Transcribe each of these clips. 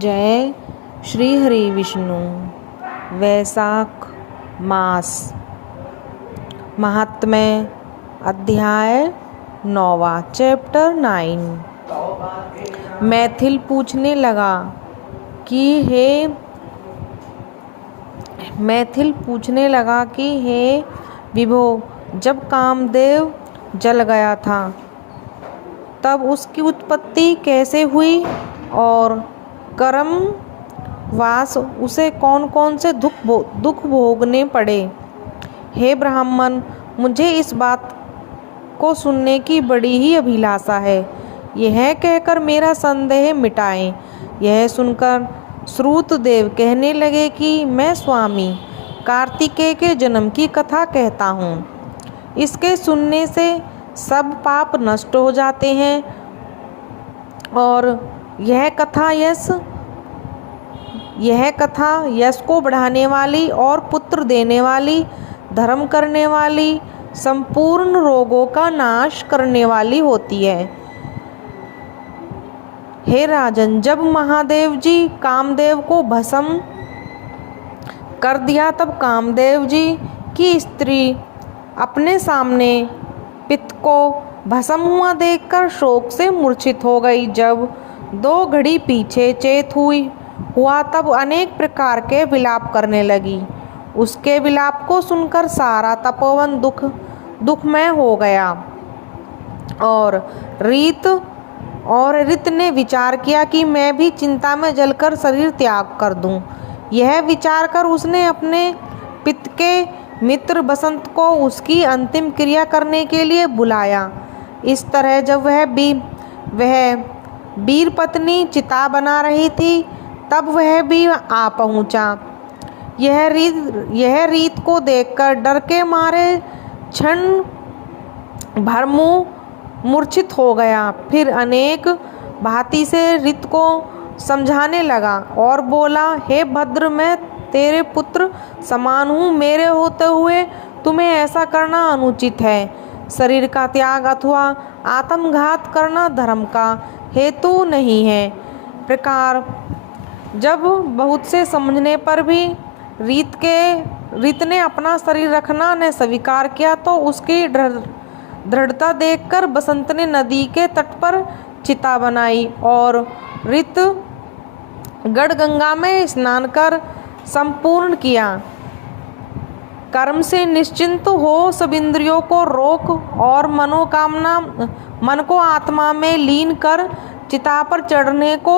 जय श्री हरि विष्णु। वैशाख मास महात्म्य अध्याय 9 चैप्टर 9। मैथिल पूछने लगा कि हे विभो, जब कामदेव जल गया था तब उसकी उत्पत्ति कैसे हुई और कर्मवाश उसे कौन कौन से दुख भोगने पड़े। हे ब्राह्मण, मुझे इस बात को सुनने की बड़ी ही अभिलाषा है। यह कहकर मेरा संदेह मिटाएं। यह सुनकर श्रुतदेव कहने लगे कि मैं स्वामी कार्तिकेय के जन्म की कथा कहता हूँ। इसके सुनने से सब पाप नष्ट हो जाते हैं और यह कथा यश को बढ़ाने वाली और पुत्र देने वाली, धर्म करने वाली, संपूर्ण रोगों का नाश करने वाली होती है। हे राजन, जब महादेव जी कामदेव को भस्म कर दिया तब कामदेव जी की स्त्री अपने सामने पित्त को भस्म हुआ देखकर शोक से मूर्छित हो गई। जब 2 घड़ी पीछे चेत हुआ तब अनेक प्रकार के विलाप करने लगी। उसके विलाप को सुनकर सारा तपोवन दुखमय हो गया और रीत ने विचार किया कि मैं भी चिंता में जलकर शरीर त्याग कर दूं। यह विचार कर उसने अपने पिता के मित्र बसंत को उसकी अंतिम क्रिया करने के लिए बुलाया। इस तरह जब वह वीर पत्नी चिता बना रही थी तब वह भी आ पहुंचा। यह रीत को देखकर डर के मारे क्षण भर मूर्छित हो गया। फिर अनेक भांति से रीत को समझाने लगा और बोला, हे भद्र, मैं तेरे पुत्र समान हूँ। मेरे होते हुए तुम्हें ऐसा करना अनुचित है। शरीर का त्याग अथवा आत्मघात करना धर्म का हेतु नहीं है। प्रकार जब बहुत से समझने पर भी रीत ने अपना शरीर रखना न स्वीकार किया तो उसकी दृढ़ता देखकर बसंत ने नदी के तट पर चिता बनाई और रीत गढ़ गंगा में स्नान कर संपूर्ण किया। कर्म से निश्चिंत हो सब इंद्रियों को रोक और मन को आत्मा में लीन कर चिता पर चढ़ने को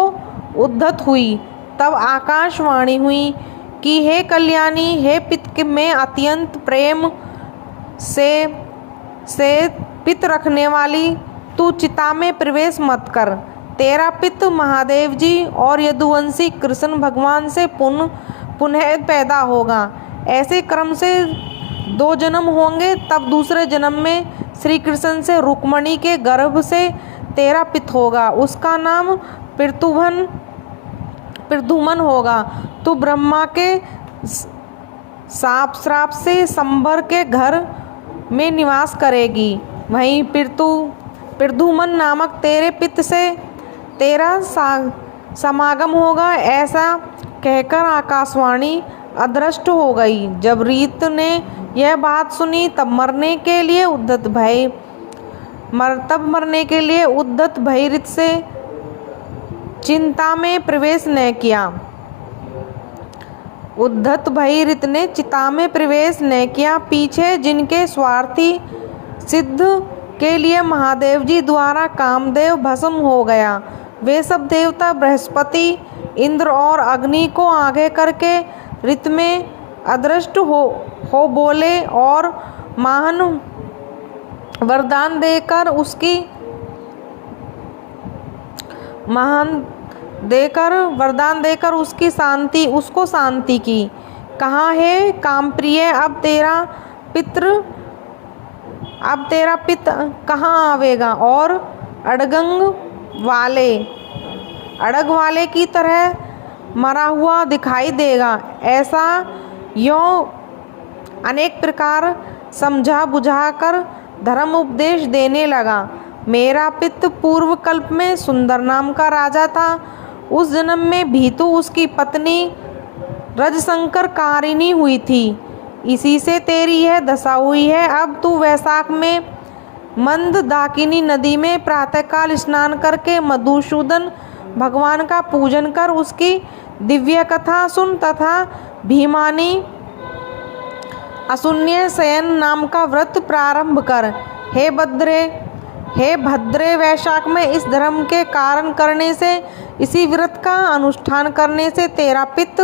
उद्यत हुई। तब आकाशवाणी हुई कि हे कल्याणी, हे पिता में अत्यंत प्रेम से पित्त रखने वाली, तू चिता में प्रवेश मत कर। तेरा पित्त महादेव जी और यदुवंशी कृष्ण भगवान से पुनः पैदा होगा। ऐसे क्रम से 2 जन्म होंगे, तब दूसरे जन्म में श्री कृष्ण से रुक्मणी के गर्भ से तेरा पित्त होगा। उसका नाम पृथुमन होगा। तू ब्रह्मा के श्राप से संबर के घर में निवास करेगी। वहीं पृथुमन नामक तेरे पित्त से तेरा समागम होगा। ऐसा कहकर आकाशवाणी अदृष्ट हो गई। जब रीत ने यह बात सुनी तब मरने के लिए उद्धत भय रीत से चिंता में प्रवेश न किया। उद्धत भय रीत ने चिता में प्रवेश न किया। पीछे जिनके स्वार्थी सिद्ध के लिए महादेव जी द्वारा कामदेव भस्म हो गया, वे सब देवता बृहस्पति, इंद्र और अग्नि को आगे करके रीत में अदृष्ट हो बोले और महान वरदान देकर उसको शांति की। कहा, हे कामप्रिय, अब तेरा पिता कहाँ आवेगा और अड़ग वाले की तरह मरा हुआ दिखाई देगा। ऐसा यों अनेक प्रकार समझा बुझाकर धर्म उपदेश देने लगा। मेरा पिता पूर्व कल्प में सुंदर नाम का राजा था। उस जन्म में भीतु उसकी पत्नी रजशंकर कारिणी हुई थी, इसी से तेरी यह दशा हुई है। अब तू वैशाख में मंददाकिनी नदी में प्रातःकाल स्नान करके मधुसूदन भगवान का पूजन कर उसकी दिव्य कथा सुन तथा भीमानी अशून्य शयन नाम का व्रत प्रारंभ कर। हे भद्रे, वैशाख में इस धर्म के कारण करने से, इसी व्रत का अनुष्ठान करने से तेरा पित्त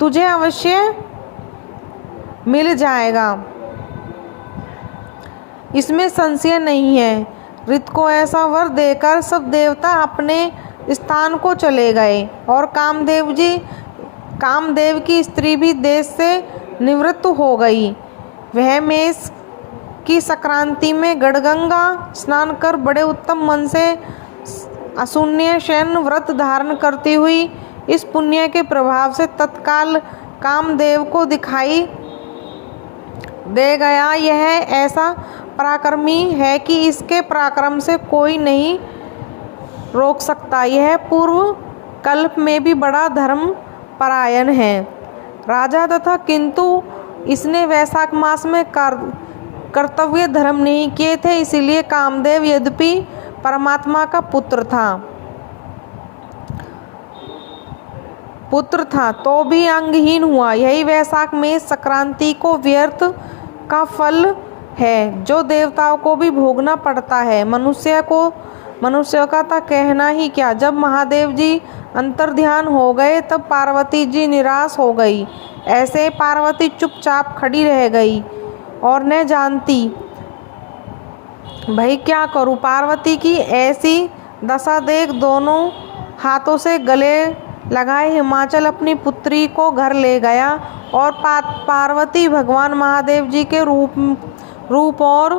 तुझे अवश्य मिल जाएगा, इसमें संशय नहीं है। ऋत को ऐसा वर देकर सब देवता अपने स्थान को चले गए और कामदेव की स्त्री भी देश से निवृत्त हो गई। वह मेष की संक्रांति में गढ़गंगा स्नान कर बड़े उत्तम मन से अशून्य शयन व्रत धारण करती हुई इस पुण्य के प्रभाव से तत्काल कामदेव को दिखाई दे गया। यह ऐसा पराक्रमी है कि इसके पराक्रम से कोई नहीं रोक सकता। यह पूर्व कल्प में भी बड़ा धर्म परायण है राजा तथा, किंतु इसने वैशाख मास में कर्तव्य धर्म नहीं किए थे, इसीलिए कामदेव यद्यपि परमात्मा का पुत्र था तो भी अंगहीन हुआ। यही वैशाख में संक्रांति को व्यर्थ का फल है जो देवताओं को भी भोगना पड़ता है। मनुष्यों का तो कहना ही क्या। जब महादेव जी अंतर्ध्यान हो गए तब पार्वती जी निराश हो गई। ऐसे पार्वती चुपचाप खड़ी रह गई और न जानती भाई क्या करूं। पार्वती की ऐसी दशा देख दोनों हाथों से गले लगाए हिमाचल अपनी पुत्री को घर ले गया और पार्वती भगवान महादेव जी के रूप और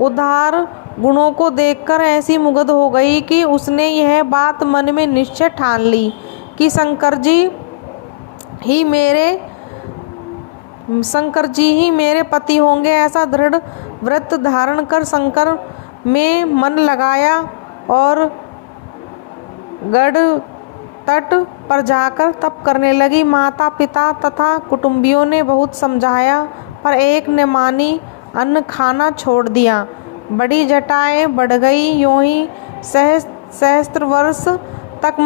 उदार गुणों को देखकर ऐसी मुग्ध हो गई कि उसने यह बात मन में निश्चय ठान ली कि शंकर जी ही मेरे पति होंगे। ऐसा दृढ़ व्रत धारण कर शंकर में मन लगाया और गढ़ तट पर जाकर तप करने लगी। माता पिता तथा कुटुंबियों ने बहुत समझाया पर एक ने मानी, अन्न खाना छोड़ दिया। बड़ी जटाएं बढ़ गई। यूं ही सहस्त्र वर्ष तक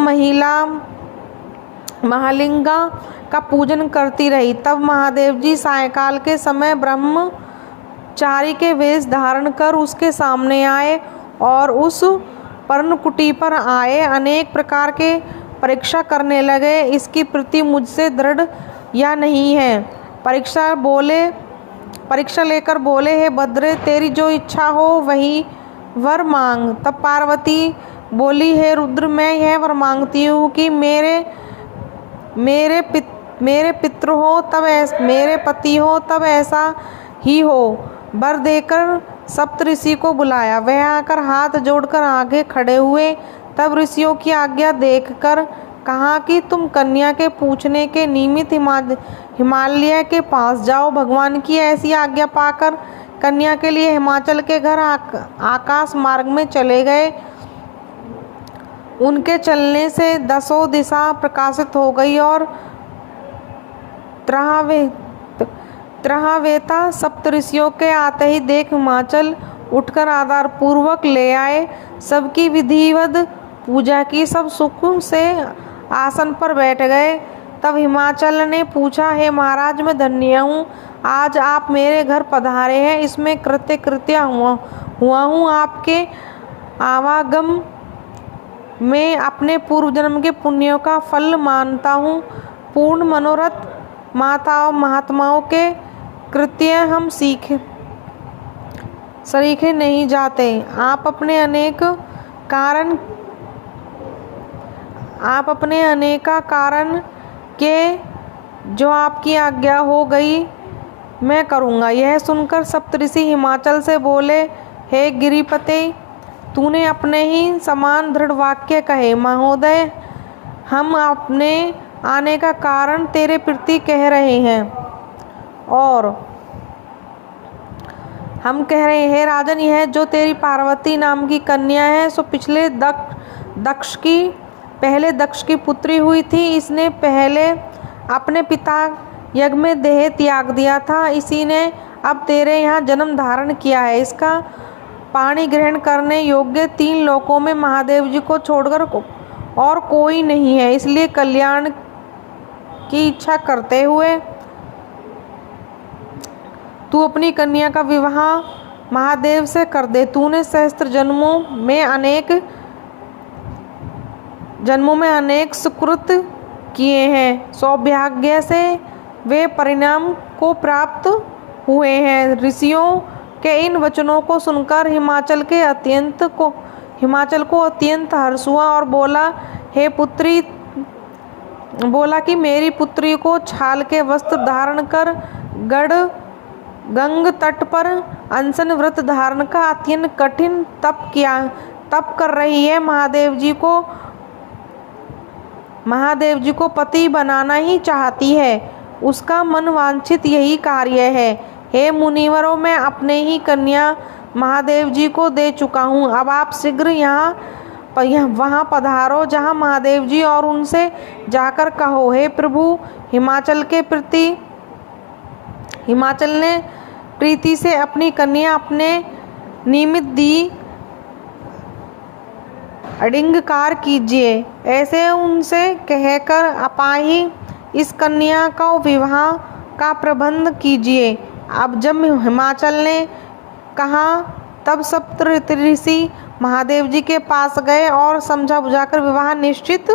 महालिंगा का पूजन करती रही। तब महादेव जी सायंकाल के समय ब्रह्मचारी के वेश धारण कर उसके सामने आए और उस पर्णकुटी पर आए अनेक प्रकार के परीक्षा करने लगे। इसकी प्रति मुझसे दृढ़ या नहीं है। परीक्षा लेकर बोले, हे भद्रे, तेरी जो इच्छा हो वही वर मांग। तब पार्वती बोली, हे रुद्र, मैं यह वर मांगती हूँ कि मेरे पितृ हो तब मेरे पति हो तब ऐसा ही हो। वर देकर सप्तऋषि को बुलाया। वह आकर हाथ जोड़कर आगे खड़े हुए। तब ऋषियों की आज्ञा देखकर कहा कि तुम कन्या के पूछने के निमित्त हिमालय के पास जाओ। भगवान की ऐसी आज्ञा पाकर कन्या के लिए हिमाचल के घर आकाश मार्ग में चले गए। उनके चलने से दसों दिशा प्रकाशित हो गई और त्रहावेता सप्तऋषियों के आते ही देख हिमाचल उठकर आदर पूर्वक ले आए। सबकी विधिवत पूजा की, सब सुख से आसन पर बैठ गए। तब हिमाचल ने पूछा, हे महाराज, मैं धन्य हूँ, आज आप मेरे घर पधारे हैं, इसमें कृत्य हुआ हूँ। आपके आवागम में अपने पूर्व जन्म के पुण्यों का फल मानता हूँ। पूर्ण मनोरथ माताओं महात्माओं के कृत्य हम सरीखे नहीं जाते। आप अपने अनेका कारण के जो आपकी आज्ञा हो गई मैं करूँगा। यह सुनकर सप्तऋषि हिमाचल से बोले, हे गिरिपते, तूने अपने ही समान दृढ़ वाक्य कहे। महोदय, हम अपने आने का कारण तेरे प्रति कह रहे हैं और हम कह रहे हैं, राजन, यह जो तेरी पार्वती नाम की कन्या है सो पिछले दक्ष की पहले दक्ष की पुत्री हुई थी। इसने पहले अपने पिता यज्ञ में देह त्याग दिया था। इसी ने अब तेरे यहाँ जन्म धारण किया है। इसका पाणी ग्रहण करने योग्य 3 लोकों में महादेव जी को छोड़कर और कोई नहीं है। इसलिए कल्याण की इच्छा करते हुए तू अपनी कन्या का विवाह महादेव से कर दे। तूने सहस्त्र जन्मों में अनेक सुकृत किए हैं। सौभाग्य से वे परिणाम को प्राप्त हुए हैं। ऋषियों के इन वचनों को सुनकर हिमाचल को अत्यंत हर्ष हुआ और बोला कि मेरी पुत्री को छाल के वस्त्र धारण कर गंग तट पर अनशन व्रत धारण का अत्यंत कठिन तप कर रही है। महादेव जी को पति बनाना ही चाहती है। उसका मन वांछित यही कार्य है। हे मुनिवरों, मैं अपने ही कन्या महादेव जी को दे चुका हूँ। अब आप शीघ्र वहाँ पधारो जहाँ महादेव जी, और उनसे जाकर कहो, हे प्रभु, हिमाचल ने प्रीति से अपनी कन्या अपने निमित्त दी, अडिंगकार कीजिए। ऐसे उनसे कहकर अपाही इस कन्या का विवाह का प्रबंध कीजिए। अब जब हिमाचल ने कहा तब सप्त ऋषि महादेव जी के पास गए और समझा बुझाकर विवाह निश्चित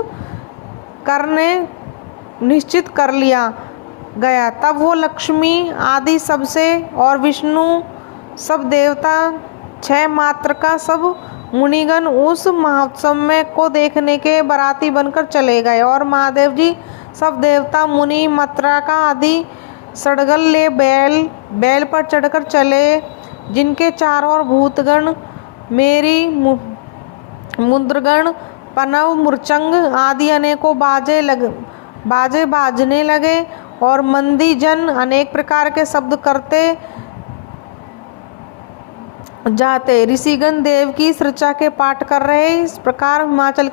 कर लिया गया। तब वो लक्ष्मी आदि सबसे और विष्णु सब देवता 6 मात्र का सब मुनिगण उस महोत्सव में को देखने के बाराती बनकर चले गए। और महादेव जी सब देवता मुनि मात्रा का आदि सड़गल ले बैल पर चढ़कर चले, जिनके चारों ओर भूतगण, मेरी, मुद्रगण, पनव, मुरचंग आदि अनेकों बाजे बाजने लगे और मंदी जन अनेक प्रकार के शब्द करते जाते। ऋषिगण देव की ऋचा के पाठ कर रहे। इस प्रकार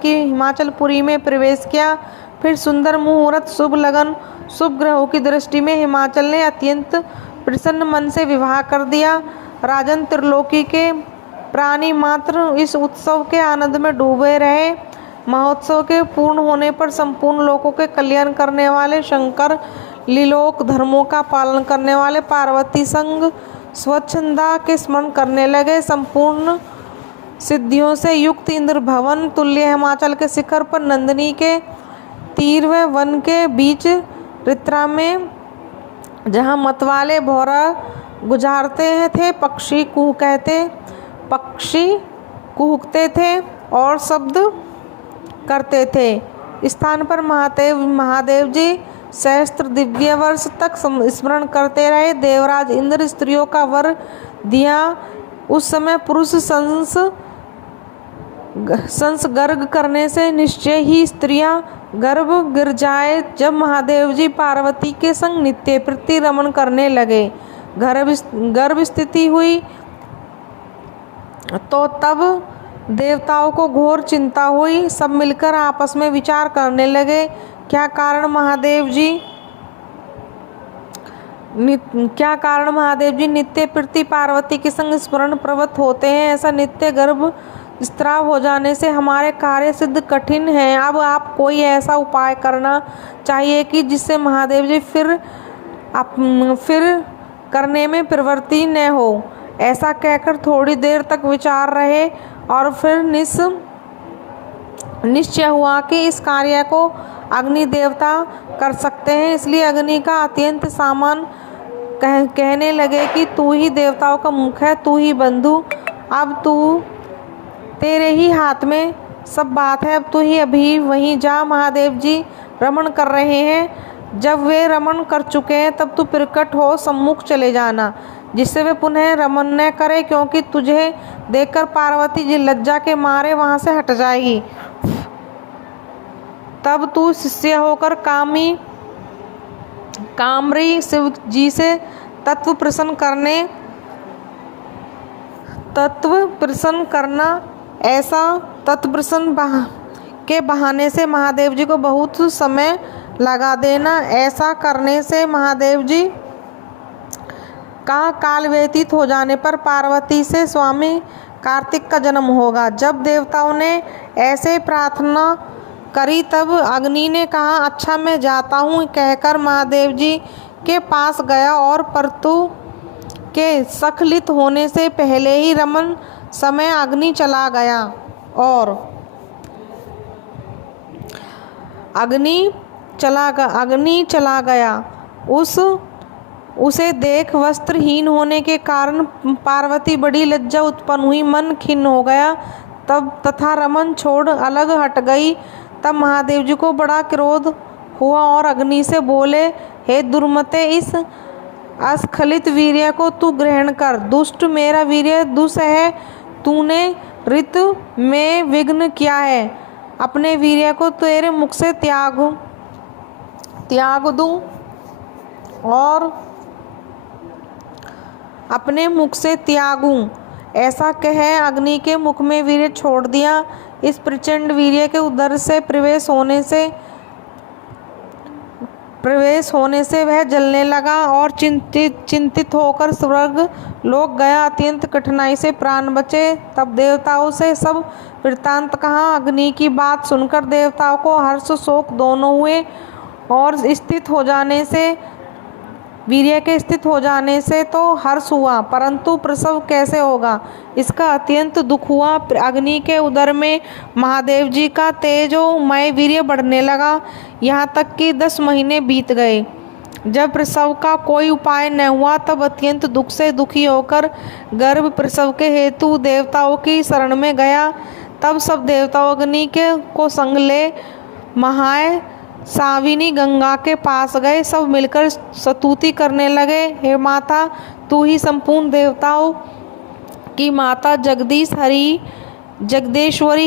हिमाचलपुरी में प्रवेश किया। फिर सुंदर मुहूर्त, शुभ लगन, शुभ ग्रहों की दृष्टि में हिमाचल ने अत्यंत प्रसन्न मन से विवाह कर दिया। राजन त्रिलोकी के प्राणी मात्र इस उत्सव के आनंद में डूबे रहे। महोत्सव के पूर्ण होने पर संपूर्ण लोकों के कल्याण करने वाले शंकर, लीलोक धर्मों का पालन करने वाले पार्वती संग स्वच्छंदा के स्मरण करने लगे। संपूर्ण सिद्धियों से युक्त इंद्र भवन तुल्य हिमाचल के शिखर पर नंदिनी के तीर व वन के बीच रित्रा में, जहाँ मतवाले भौरा गुजारते थे, पक्षी कुहकते थे और शब्द करते थे। स्थान पर महादेव जी सहस्त्र दिव्य वर्ष तक स्मरण करते रहे। देवराज इंद्र स्त्रियों का वर दिया। उस समय पुरुष संसर्ग करने से निश्चय ही स्त्रियां गर्भ गिर जाए। जब महादेव जी पार्वती के संग नित्य प्रति रमण करने लगे, गर्भ स्थिति हुई तो तब देवताओं को घोर चिंता हुई। सब मिलकर आपस में विचार करने लगे, क्या कारण महादेव जी नित्य प्रति पार्वती के संग स्मरण प्रवृत्त होते हैं। ऐसा नित्य गर्भ स्त्राव हो जाने से हमारे कार्य सिद्ध कठिन है। अब आप कोई ऐसा उपाय करना चाहिए कि जिससे महादेव जी फिर करने में प्रवृत्ति न हो। ऐसा कहकर थोड़ी देर तक विचार रहे और फिर निश्चय हुआ कि इस कार्य को अग्नि देवता कर सकते हैं। इसलिए अग्नि का अत्यंत सामान कहने लगे कि तू ही देवताओं का मुख है, तू ही बंधु, अब तेरे ही हाथ में सब बात है। अब तू ही अभी वहीं जा। महादेव जी रमण कर रहे हैं। जब वे रमण कर चुके हैं तब तू प्रकट हो सम्मुख चले जाना, जिससे वे पुनः रमण न करे, क्योंकि तुझे देखकर पार्वती जी लज्जा के मारे वहां से हट जाएगी। तब तू शिष्य होकर कामरी शिव जी से तत्व प्रसन्न करना। ऐसा तत्व प्रसन्न के बहाने से महादेव जी को बहुत समय लगा देना। ऐसा करने से महादेव जी का काल व्यतीत हो जाने पर पार्वती से स्वामी कार्तिक का जन्म होगा। जब देवताओं ने ऐसे प्रार्थना करी तब अग्नि ने कहा, अच्छा मैं जाता हूँ कहकर महादेव जी के पास गया और परतु के स्खलित होने से पहले ही रमन समय अग्नि चला गया और अग्नि चला गया। उसे देख वस्त्रहीन होने के कारण पार्वती बड़ी लज्जा उत्पन्न हुई, मन खिन्न हो गया तब तथा रमन छोड़ अलग हट गई। तब महादेव जी को बड़ा क्रोध हुआ और अग्नि से बोले, हे दुर्मते, इस अस्खलित वीर्य को तू ग्रहण कर। दुष्ट, मेरा वीर्य दुष्ट है, तूने ऋतु में विघ्न किया है। अपने वीर्य को तेरे मुख से त्याग दूं और अपने मुख से त्यागूं, ऐसा कह अग्नि के मुख में वीर्य छोड़ दिया। इस प्रचंड वीर्य के उदर से प्रवेश होने से वह जलने लगा और चिंतित होकर स्वर्ग लोक गया। अत्यंत कठिनाई से प्राण बचे। तब देवताओं से सब वृत्तांत कहा। अग्नि की बात सुनकर देवताओं को हर्ष शोक दोनों हुए और वीर्य के स्थित हो जाने से तो हर्ष हुआ, परंतु प्रसव कैसे होगा इसका अत्यंत दुख हुआ। अग्नि के उदर में महादेव जी का तेजोमय वीर्य बढ़ने लगा, यहाँ तक कि 10 महीने बीत गए। जब प्रसव का कोई उपाय न हुआ तब अत्यंत दुख से दुखी होकर गर्भ प्रसव के हेतु देवताओं की शरण में गया। तब सब देवताओं अग्नि को संग ले महाय साविनी गंगा के पास गए। सब मिलकर स्तुति करने लगे, हे माता, तू ही संपूर्ण देवताओं की माता जगदेश्वरी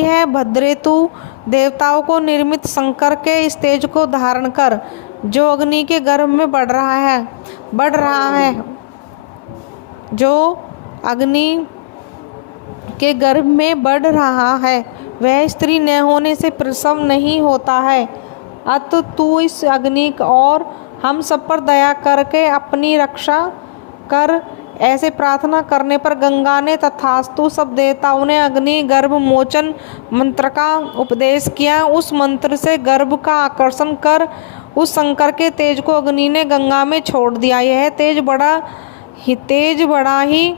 है। भद्रे, तू देवताओं को निर्मित शंकर के इस तेज को धारण कर जो अग्नि के गर्भ में बढ़ रहा है। जो अग्नि के गर्भ में बढ़ रहा है वह स्त्री न होने से प्रसव नहीं होता है। अत तू इस अग्नि और हम सब पर दया करके अपनी रक्षा कर। ऐसे प्रार्थना करने पर गंगा ने तथास्तु सब देवताओं ने अग्नि गर्भ मोचन मंत्र का उपदेश किया। उस मंत्र से गर्भ का आकर्षण कर उस शंकर के तेज को अग्नि ने गंगा में छोड़ दिया। यह तेज बड़ा ही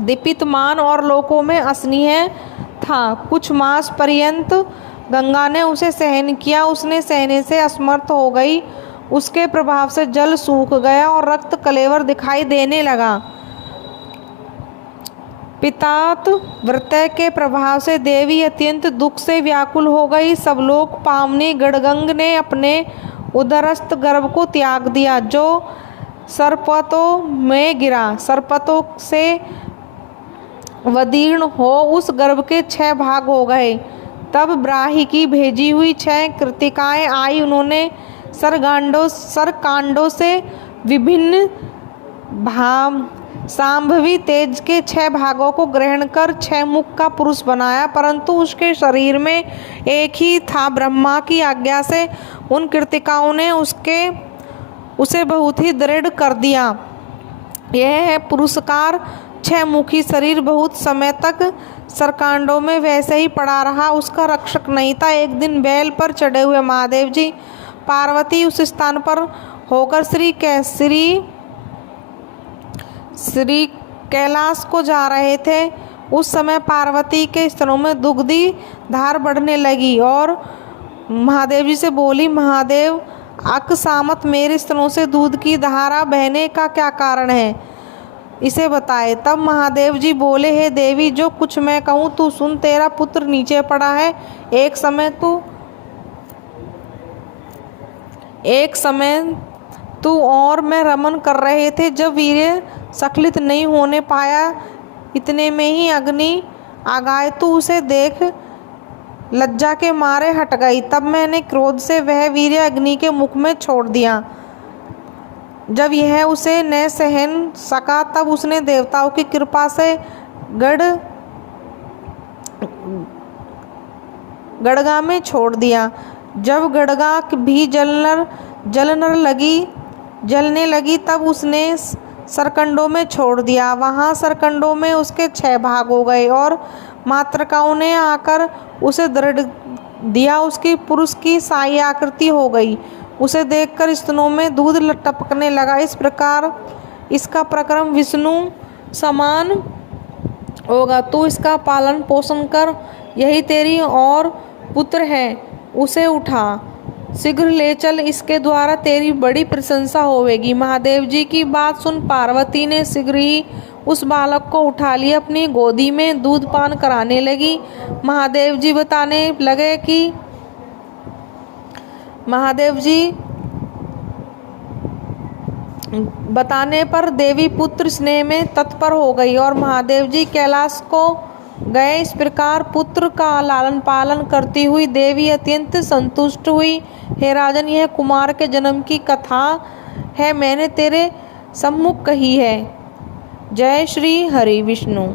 दीप्तिमान और लोकों में असनीय था। कुछ मास पर्यंत गंगा ने उसे सहन किया। उसने सहने से असमर्थ हो गई। उसके प्रभाव से जल सूख गया और रक्त कलेवर दिखाई देने लगा। पितात व्रत के प्रभाव से देवी अत्यंत दुख से व्याकुल हो गई। सब लोग पावनी गड़गंग ने अपने उदरस्थ गर्भ को त्याग दिया जो सर्पतों में गिरा। सर्पतों से वदीर्ण हो उस गर्भ के 6 भाग हो गए। तब ब्राही की भेजी हुई 6 कृतिकाएं आई। उन्होंने सरकांडों से विभिन्न सांभवी तेज के 6 भागों को ग्रहण कर 6 मुख का पुरुष बनाया, परंतु उसके शरीर में एक ही था। ब्रह्मा की आज्ञा से उन कृतिकाओं ने उसे बहुत ही दृढ़ कर दिया। यह है पुरुषकार 6 मुखी शरीर बहुत समय तक सरकांडों में वैसे ही पड़ा रहा, उसका रक्षक नहीं था। एक दिन बैल पर चढ़े हुए महादेव जी पार्वती उस स्थान पर होकर श्री कैलाश को जा रहे थे। उस समय पार्वती के स्तनों में दुग्धी धार बढ़ने लगी और महादेव जी से बोली, महादेव, अकस्मात मेरे स्तनों से दूध की धारा बहने का क्या कारण है, इसे बताए। तब महादेव जी बोले, हे देवी, जो कुछ मैं कहूँ तू सुन। तेरा पुत्र नीचे पड़ा है। एक समय तू और मैं रमन कर रहे थे। जब वीर्य स्खलित नहीं होने पाया इतने में ही अग्नि आ गए। तू उसे देख लज्जा के मारे हट गई। तब मैंने क्रोध से वह वीर्य अग्नि के मुख में छोड़ दिया। जब यह उसे न सहन सका तब उसने देवताओं की कृपा से गड़गा में छोड़ दिया। जब गड़गा भी जलने लगी तब उसने सरकंडों में छोड़ दिया। वहाँ सरकंडों में उसके 6 भाग हो गए और मातृकाओं ने आकर उसे दृढ़ दिया। उसकी पुरुष की साई आकृति हो गई। उसे देखकर स्तनों में दूध टपकने लगा। इस प्रकार इसका प्रक्रम विष्णु समान होगा। तू इसका पालन पोषण कर, यही तेरी और पुत्र है। उसे उठा, शीघ्र ले चल, इसके द्वारा तेरी बड़ी प्रशंसा होवेगी। महादेव जी की बात सुन पार्वती ने शीघ्र ही उस बालक को उठा लिया, अपनी गोदी में दूध पान कराने लगी। महादेव जी बताने पर देवी पुत्र स्नेह में तत्पर हो गई और महादेव जी कैलाश को गए। इस प्रकार पुत्र का लालन पालन करती हुई देवी अत्यंत संतुष्ट हुई। हे राजन, यह कुमार के जन्म की कथा है, मैंने तेरे सम्मुख कही है। जय श्री हरि विष्णु।